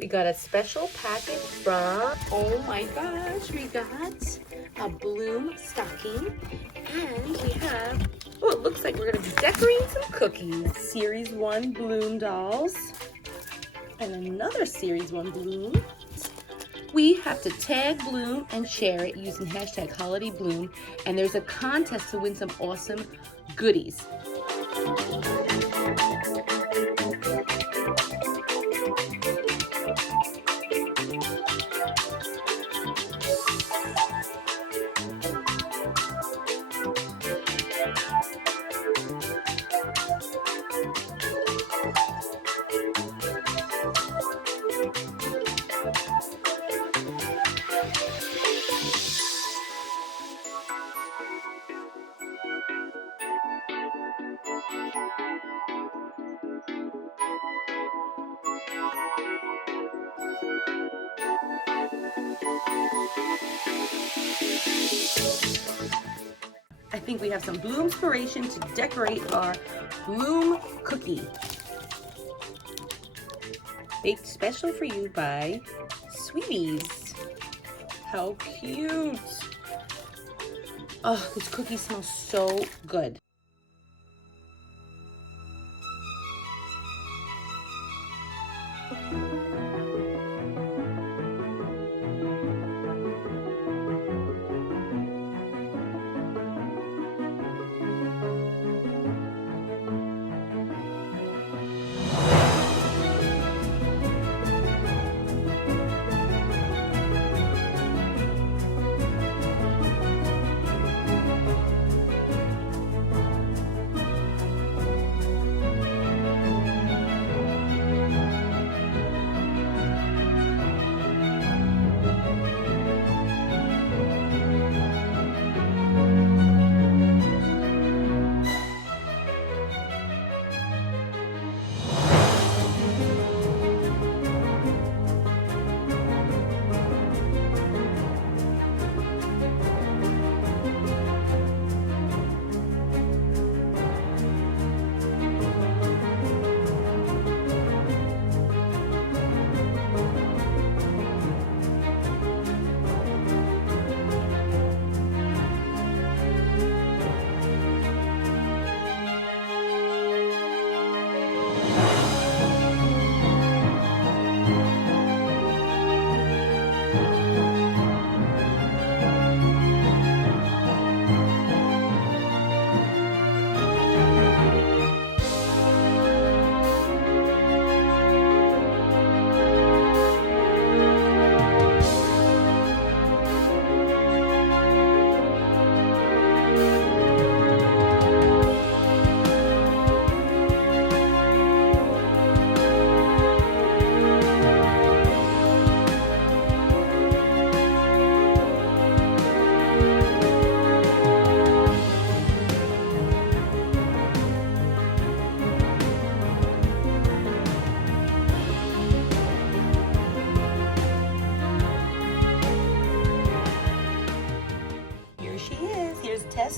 We got a special package from, oh my gosh, we got a Blume stocking. And we have, oh, it looks like we're gonna be decorating some cookies. Series 1 Blume dolls. And another Series 1 Blume. We have to tag Blume and share it using hashtag #HolidayBlume. And there's a contest to win some awesome goodies. I think we have some Blume inspiration to decorate our Blume cookie. Baked special for you by Sweeties. How cute. Oh, this cookie smells so good.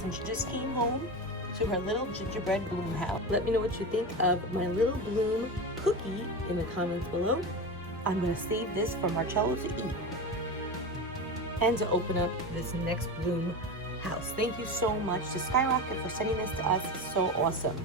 And she just came home to her little gingerbread Blume house. Let me know what you think of my little Blume cookie in the comments below. I'm going to save this for Marcello to eat and to open up this next Blume house. Thank you so much to Skyrocket for sending this to us. It's so awesome.